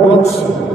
Wilson.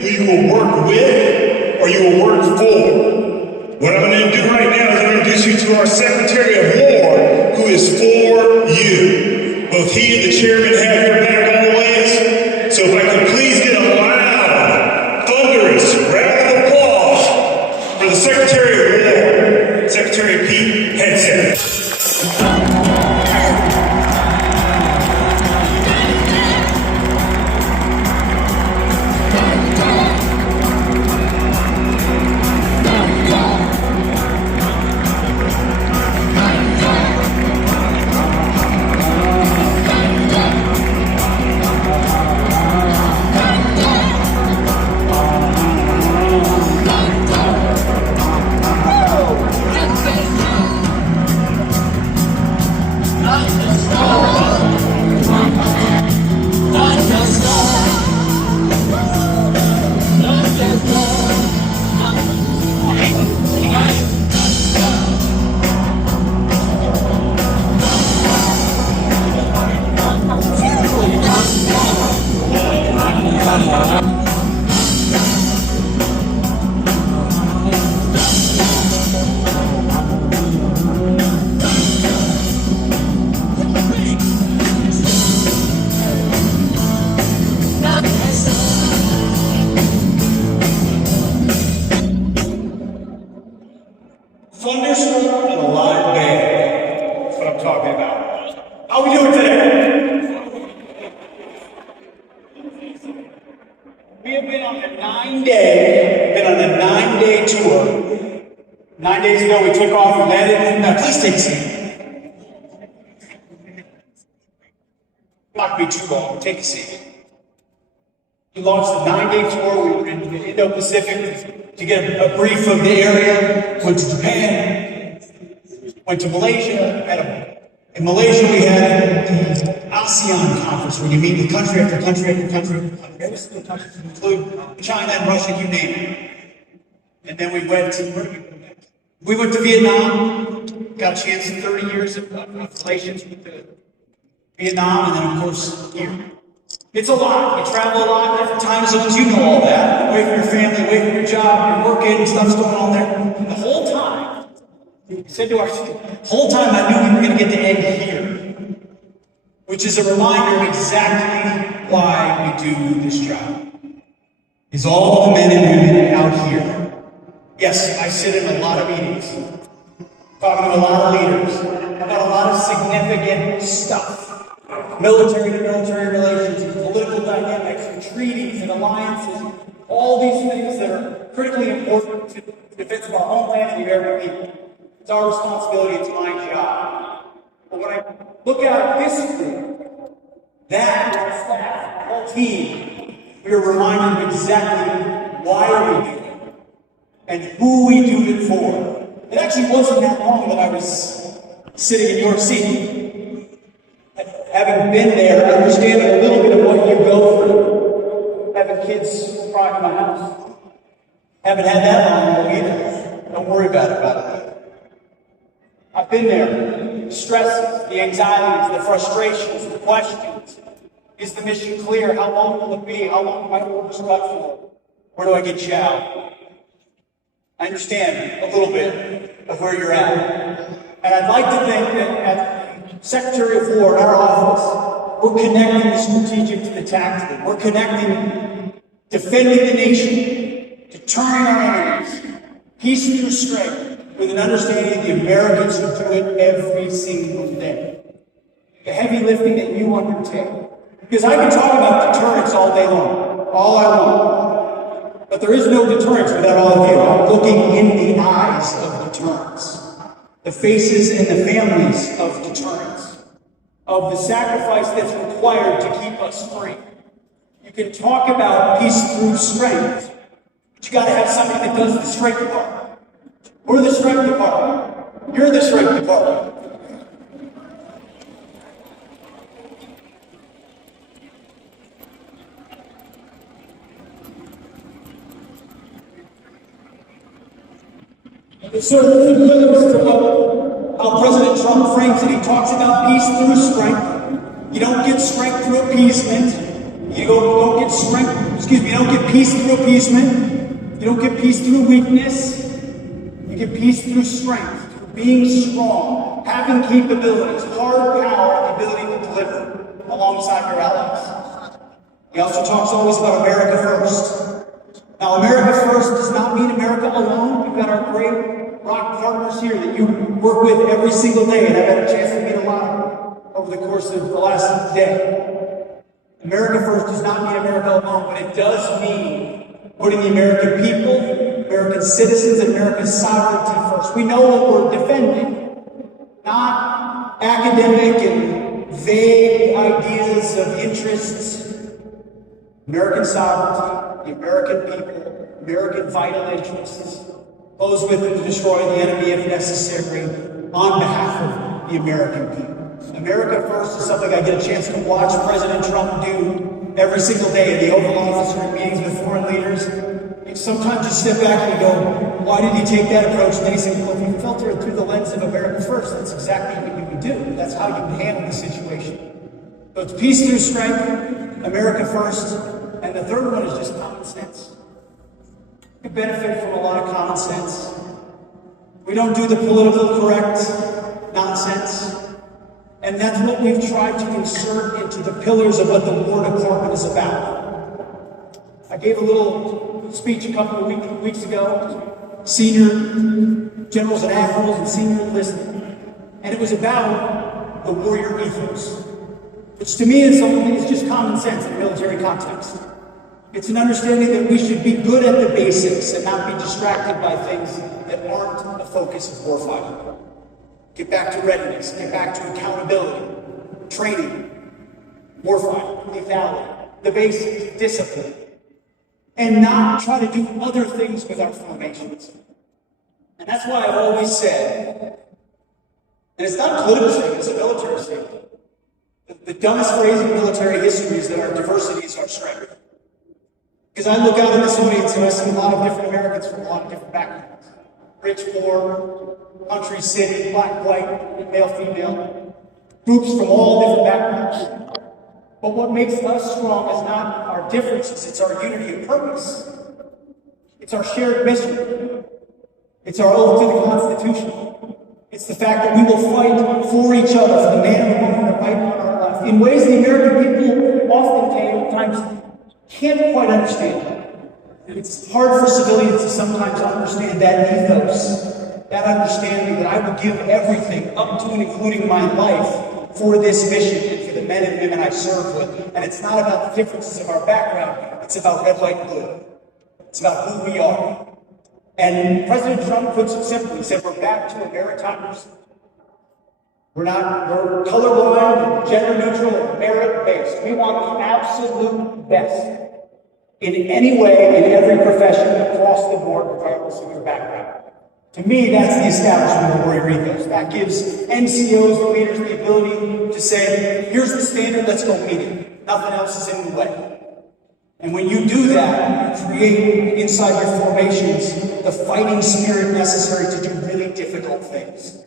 Who you will work with or you will work for. What I'm going to do right now is I'm going to introduce you to our Secretary of War, who is for you. Both he and the chairman have your back always. So if I could please get a loud, thunderous round of applause for the Secretary of War, Secretary Pete Hegseth. Thunderstruck and a live band. That's what I'm talking about. How we doing today? We have been on a 9-day tour. 9 days ago we took off and landed. Now please take a seat. Not be too long. Take a seat. We launched a 9-day tour. We were in the Indo-Pacific to get a brief of the area. Went to Japan. Went to Malaysia. In Malaysia, we had the ASEAN conference, where you meet with country after country after country after country. Every single country, include China and Russia, you name it. And then we went to Vietnam. Got a chance in 30 years of relations with Vietnam, and then of course here. It's a lot. You travel a lot, different time zones. You know all that. Away from your family, away from your job, you're working, stuff's going on there. And the whole time, we said to ourselves, the whole time I knew we were going to get to end here, which is a reminder of exactly why we do this job. Is all the men and women out here. Yes, I sit in a lot of meetings, talking to a lot of leaders about a lot of significant stuff. Military to military relations, and political dynamics, and treaties and alliances, all these things that are critically important to the defense of our homeland and the American people. It's our responsibility, it's my job. But when I look out at history, that, our staff, our whole team, we are reminded of exactly why we do it and who we do it for. It actually wasn't that long that I was sitting in your seat. Having been there, understanding a little bit of what you go through. Having kids crying in my house. Haven't had that long ago either. Don't worry about it. I've been there. The stresses, the anxieties, the frustrations, the questions. Is the mission clear? How long will it be? How long might orders run for? Where do I get chow? I understand a little bit of where you're at. And I'd like to think that at Secretary of War in our office, we're connecting the strategic to the tactical. We're connecting defending the nation, deterring our enemies, peace through strength, with an understanding of the Americans who do it every single day. The heavy lifting that you undertake. Because I can talk about deterrence all day long, all I want. But there is no deterrence without all of you. I'm looking in the eyes of deterrence. The faces and the families of deterrence, of the sacrifice that's required to keep us free. You can talk about peace through strength, But you gotta have somebody that does the strength department. We're the strength department. You're the strength department. It's sort of equivalent to how President Trump frames it. He talks about peace through strength. You don't get strength through appeasement. You don't get strength, you don't get peace through appeasement. You don't get peace through weakness. You get peace through strength, through being strong, having capabilities, hard power, and the ability to deliver alongside your allies. He also talks always about America first. Now, America first does not mean America alone. We've got our great rock partners here that you work with every single day, and I've had a chance to meet a lot of them over the course of the last day. America first does not mean America alone, but it does mean putting the American people, American citizens, and America's sovereignty first. We know what we're defending, not academic and vague ideas of interests. American sovereignty, the American people, American vital interests, goes with it to destroy the enemy if necessary on behalf of the American people. America first is something I get a chance to watch President Trump do every single day in the Oval Office or in meetings with foreign leaders. And sometimes you step back and go, why did he take that approach? And then he said, well, if you filter it through the lens of America first, that's exactly what you would do. That's how you handle the situation. So it's peace through strength, America first, and the third one is just common sense. We benefit from a lot of common sense. We don't do the political correct nonsense. And that's what we've tried to insert into the pillars of what the War Department is about. I gave a little speech a couple of weeks ago, senior generals and admirals and senior enlisted, and it was about the warrior ethos, which to me is just common sense in a military context. It's an understanding that we should be good at the basics and not be distracted by things that aren't the focus of warfighting. Get back to readiness, get back to accountability, training, warfighting, lethality, the basics, discipline, and not try to do other things with our formations. And that's why I've always said, and it's not a political statement, it's a military statement, the dumbest phrase in military history is that our diversity is our strength. Because I look out in this audience and I see a lot of different Americans from a lot of different backgrounds. Rich, poor, country, city, black, white, male, female. Groups from all different backgrounds. But what makes us strong is not our differences, it's our unity of purpose. It's our shared mission. It's our oath to the Constitution. It's the fact that we will fight for each other, for the man and woman that fight on our left, in ways the American people oftentimes can't quite understand. It's hard for civilians to sometimes understand that ethos, that understanding that I will give everything up to and including my life for this mission and for the men and women I serve with. And it's not about the differences of our background, it's about red, white, and blue. It's about who we are. And President Trump puts it simply, he said, we're back to a meritocracy. We're colorblind, gender neutral, and merit-based. We want the absolute best in any way, in every profession, across the board, regardless of your background. To me, that's the establishment of warrior ethos. That gives NCOs, the leaders, the ability to say, here's the standard, let's go meet it. Nothing else is in the way. And when you do that, you create inside your formations the fighting spirit necessary to do really difficult things.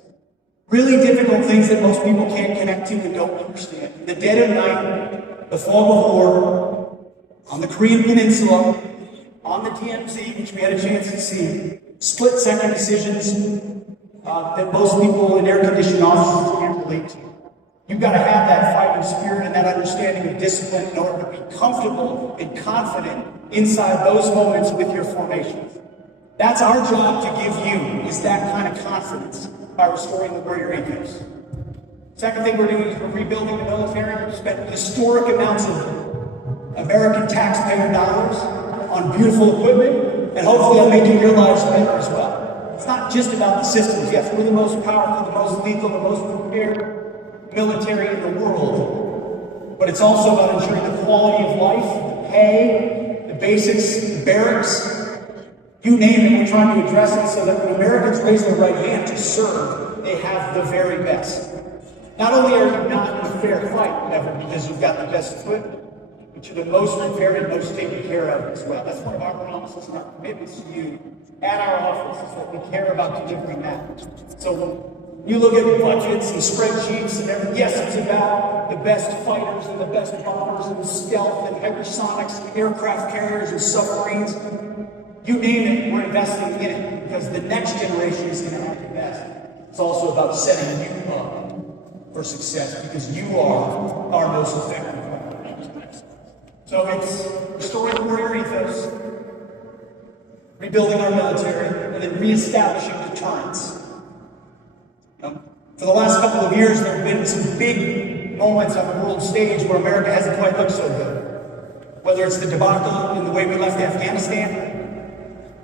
Really difficult things that most people can't connect to and don't understand. In the dead of night, the fog of war, on the Korean Peninsula, on the DMZ, which we had a chance to see, split-second decisions that most people in air-conditioned offices can't relate to. You've got to have that fighting spirit and that understanding of discipline in order to be comfortable and confident inside those moments with your formations. That's our job to give you, is that kind of confidence by restoring the warrior ethos. Second thing we're doing is we're rebuilding the military. We've spent historic amounts of American taxpayer dollars on beautiful equipment, and hopefully I'm making your lives better as well. It's not just about the systems. Yes, we're the most powerful, the most lethal, the most prepared military in the world. But it's also about ensuring the quality of life, the pay, the basics, the barracks, You name it, we're trying to address it so that when Americans raise their right hand to serve, they have the very best. Not only are you not in a fair fight ever because you've got the best equipment, but you're the most prepared and most taken care of as well. That's one of our promises and our commitments to you at our office, is that we care about delivering that. So when you look at budgets and spreadsheets and everything, yes, it's about the best fighters and the best bombers and stealth and hypersonics and aircraft carriers and submarines. You name it, we're investing in it because the next generation is going to have the best. It's also about setting you up for success because you are our most effective weapon. So it's restoring the warrior ethos, rebuilding our military, and then reestablishing deterrence. For the last couple of years, there have been some big moments on the world stage where America hasn't quite looked so good. Whether it's the debacle in the way we left Afghanistan,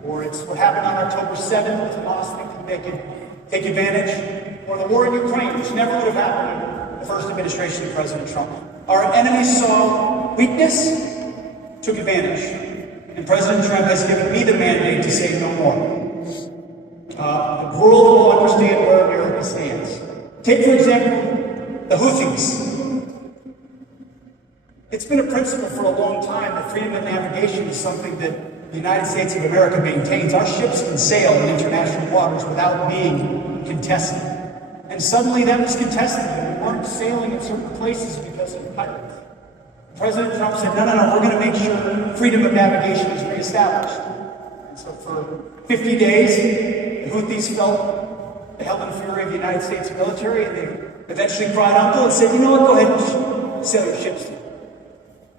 or it's what happened on October 7th with Hamas thinking they could take advantage, or the war in Ukraine, which never would have happened in the first administration of President Trump. Our enemies saw weakness, took advantage, and President Trump has given me the mandate to say no more. The world will understand where America stands. Take, for example, the Houthis. It's been a principle for a long time that freedom of navigation is something that the United States of America maintains. Our ships can sail in international waters without being contested. And suddenly that was contested. We weren't sailing in certain places because of pirates. President Trump said, no, we're going to make sure freedom of navigation is reestablished. And so for 50 days, the Houthis felt the hell and fury of the United States military, and they eventually cried uncle and said, you know what, go ahead and sail your ships.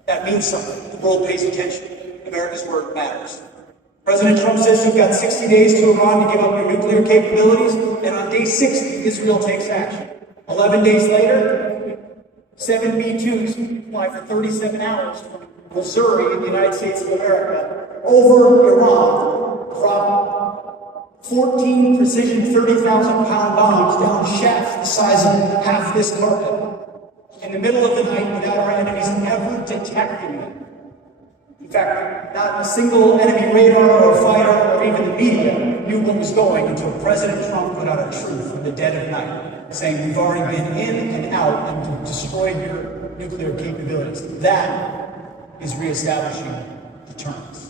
That means something. The world pays attention. America's word matters. President Trump says you've got 60 days to Iran to give up your nuclear capabilities, and on day 60, Israel takes action. 11 days later, 7 B-2s fly for 37 hours from Missouri in the United States of America over Iran, drop 14 precision 30,000-pound bombs down shafts the size of half this carpet in the middle of the night without our enemies ever detecting them. In fact, not a single enemy radar or fighter or even the media knew what was going until President Trump put out a truth in the dead of night, saying we've already been in and out and destroyed your nuclear capabilities. That is reestablishing deterrence.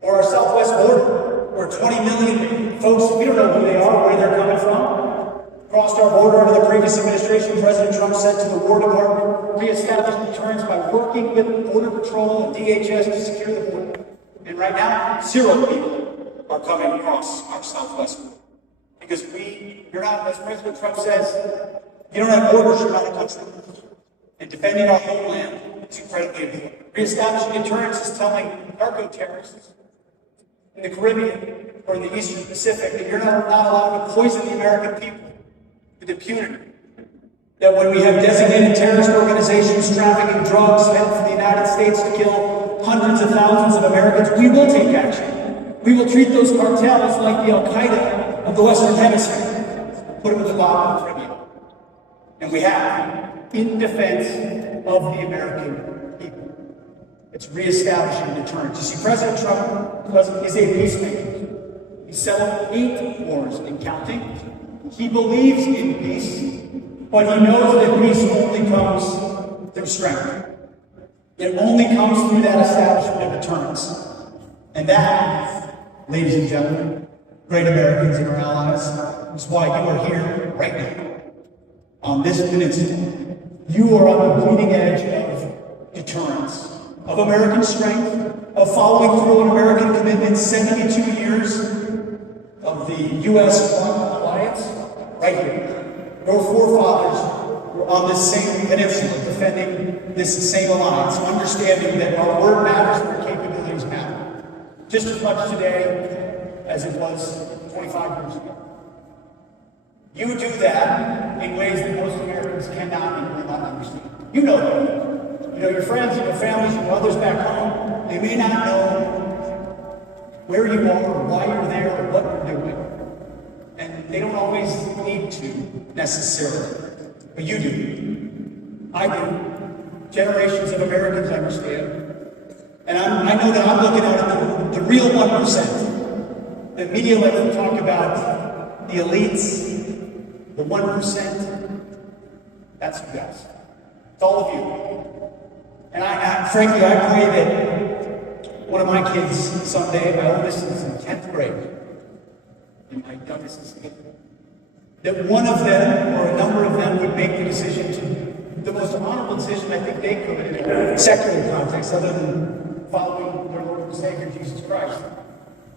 Or our southwest border, where 20 million folks, we don't know who they are, where they're coming from, crossed our border under the previous administration. President Trump said to the War Department, reestablish deterrence by working with Border Patrol and DHS to secure the border. And right now, 0 people are coming across our southwest border. Because you're not, as President Trump says, you don't have borders, you're not a country. And defending our homeland is incredibly important. Reestablishing deterrence is telling narco terrorists in the Caribbean or in the Eastern Pacific that you're not allowed to poison the American people with impunity. That when we have designated terrorist organizations trafficking drugs meant for the United States to kill hundreds of thousands of Americans, we will take action. We will treat those cartels like the Al-Qaeda of the Western Hemisphere. Put them at the bottom of the tribune. And we have, in defense of the American people. It's reestablishing deterrence. You see, President Trump is a peacemaker. He's settled 8 wars and counting. He believes in peace, but he knows that peace only comes through strength. It only comes through that establishment of deterrence. And that, ladies and gentlemen, great Americans and our allies, is why you are here right now, on this peninsula. You are on the bleeding edge of deterrence, of American strength, of following through on American commitments, 72 years of the U.S. Foreign Alliance, right here. Your forefathers were on this same peninsula defending this same alliance, understanding that our word matters and our capabilities matter. Just as much today as it was 25 years ago. You do that in ways that most Americans cannot and will not understand. You know that. You know your friends and your families and others back home, they may not know where you are or why you're there or what you're doing. And they don't always need to, necessarily. But you do. I do. Generations of Americans understand. And I know that I'm looking at the real 1%. The media like to talk about the elites, the 1%. That's you guys. It's all of you. And frankly, I pray that one of my kids someday, my oldest is in 10th grade, and my youngest is 8th, that one of them or a number of them would make the decision to, the most honorable decision I think they could in a secular context, other than following their Lord and Savior Jesus Christ.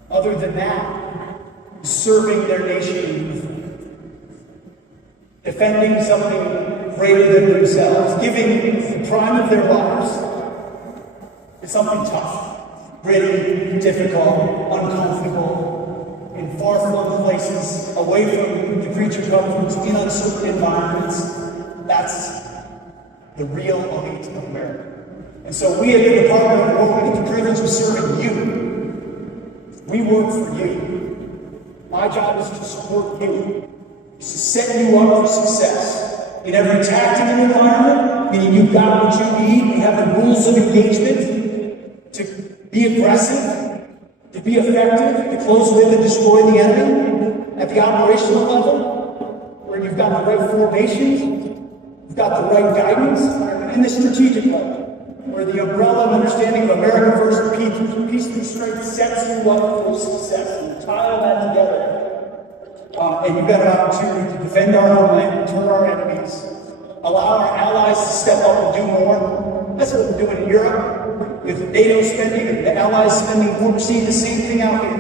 Other than that, serving their nation in youth, defending something greater than themselves, giving the prime of their lives to something tough, gritty, difficult, uncomfortable, in far-flung places, away from the creature comforts, in uncertain environments. That's the real elite of America. And so we at the Department of War, we get the privilege of serving you. We work for you. My job is to support you, is to set you up for success in every tactical environment, meaning you've got what you need. We have the rules of engagement to be aggressive, to be effective, to close with and destroy the enemy. At the operational level, where you've got the right formations, you've got the right guidance, and the strategic level, where the umbrella and understanding of America first and peace through strength sets you up for success. And you tie all that together, and you've got an opportunity to defend our homeland, deter our enemies, allow our allies to step up and do more. That's what we're doing in Europe, with NATO spending and the allies spending more. We're seeing the same thing out here,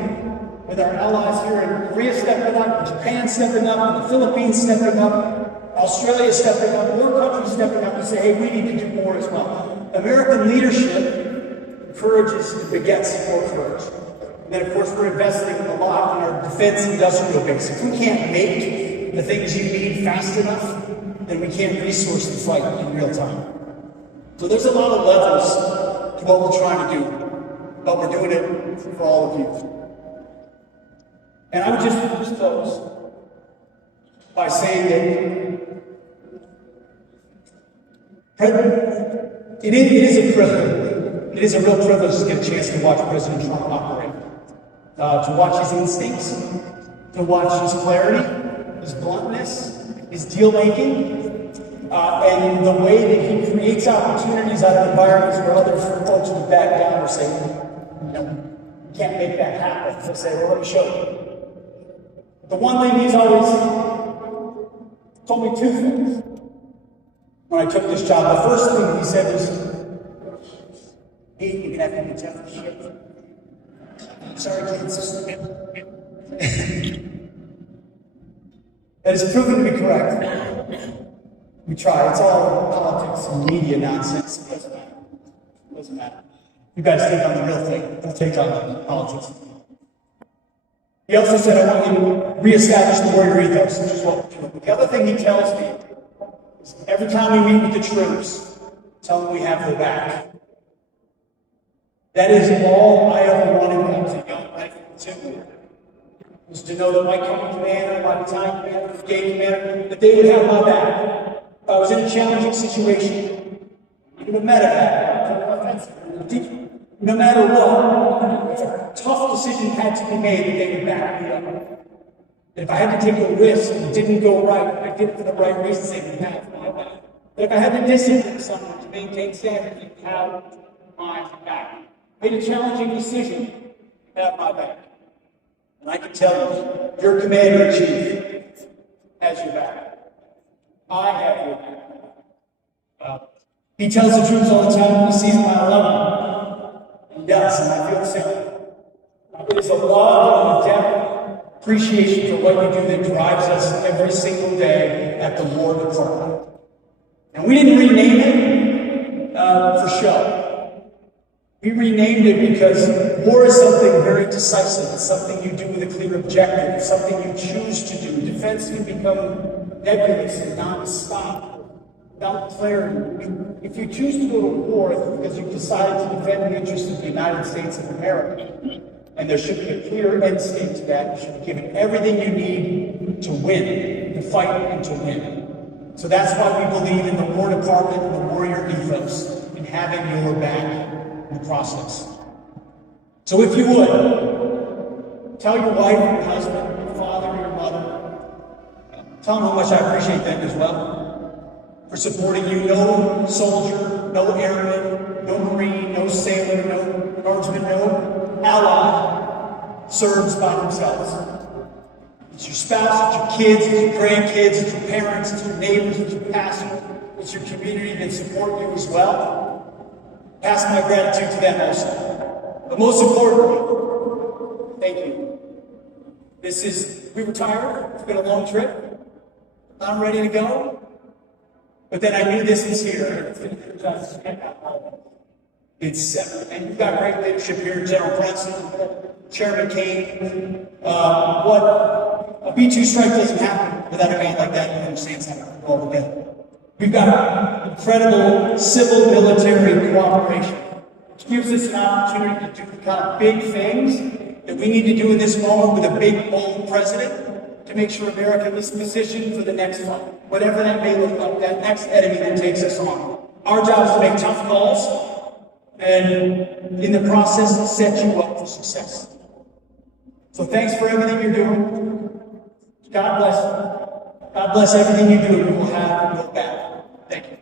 with our allies here in Korea stepping up, Japan stepping up, and the Philippines stepping up, Australia stepping up, more countries stepping up and say, hey, we need to do more as well. American leadership encourages and begets more courage. And then, of course, we're investing a lot in our defense industrial base. If we can't make the things you need fast enough, then we can't resource the fight in real time. So there's a lot of levels to what we're trying to do, but we're doing it for all of you. And I would just close by saying that it is a privilege. It is a real privilege to get a chance to watch President Trump operate, to watch his instincts, to watch his clarity, his bluntness, his deal-making, and the way that he creates opportunities out of environments where other folks would back down or say, you can't make that happen. They'll say, well, let me show you. The one thing he's always told me two things when I took this job. The first thing he said was, hey, you're going to have to be tough as shit. Sorry, kids. That has proven to be correct. We try. It's all politics and media nonsense. It doesn't matter. It doesn't matter. You guys take on the real thing. Don't take on politics. He also said, I want you to reestablish the warrior ethos, which is what we're doing. The other thing he tells me is every time we meet with the troops, tell them we have their back. That is all I ever wanted when I was a young rifle platoon, was to know that my company commander, my battalion commander, brigade commander, that they would have my back. If I was in a challenging situation, even a medevac, no matter what, if a tough decision had to be made, that they would back me up. And if I had to take a risk and it didn't go right, I did it for the right reasons, they would have my back. But if I had to discipline someone to maintain standards, they would have my back. Made a challenging decision, have my back. And I can tell you, your commander-in-chief has your back. I have your back. He tells the troops all the time, we see him, I love him. He does, and I feel the same. It is a love and a depth appreciation for what you do that drives us every single day at the War Department. And we didn't rename it for show. We renamed it because war is something very decisive. It's something you do with a clear objective. It's something you choose to do. Defense can become nebulous and non-stop. Without clarity. If you choose to go to war, it's because you've decided to defend the interests of the United States of America. And there should be a clear end state to that. You should be given everything you need to win, to fight and to win. So that's why we believe in the War Department and the warrior ethos, and having your back in the process. So if you would, Tell your wife, your husband, your father, your mother. Tell them how much I appreciate them as well for supporting you. No soldier, no airman, no marine, no sailor, no guardsman, no ally serves by themselves. It's your spouse, it's your kids, it's your grandkids, it's your parents, it's your neighbors, it's your pastor, it's your community that support you as well. Pass my gratitude to them also. But most importantly, thank you. We were tired, it's been a long trip. I'm ready to go. But then I knew this was here. And you've got great leadership here, General Brunson, Chairman Kane. A B-2 strike doesn't happen without a man like that who understands how to put it all together. We've got incredible civil-military cooperation, which gives us an opportunity to do the kind of big things that we need to do in this moment with a big, bold president to make sure America is positioned for the next fight, whatever that may look like, that next enemy that takes us on. Our job is to make tough calls and, in the process, set you up for success. So thanks for everything you're doing. God bless you. God bless everything you do, and we will have no battle. Thank you.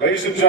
Ladies and gentlemen.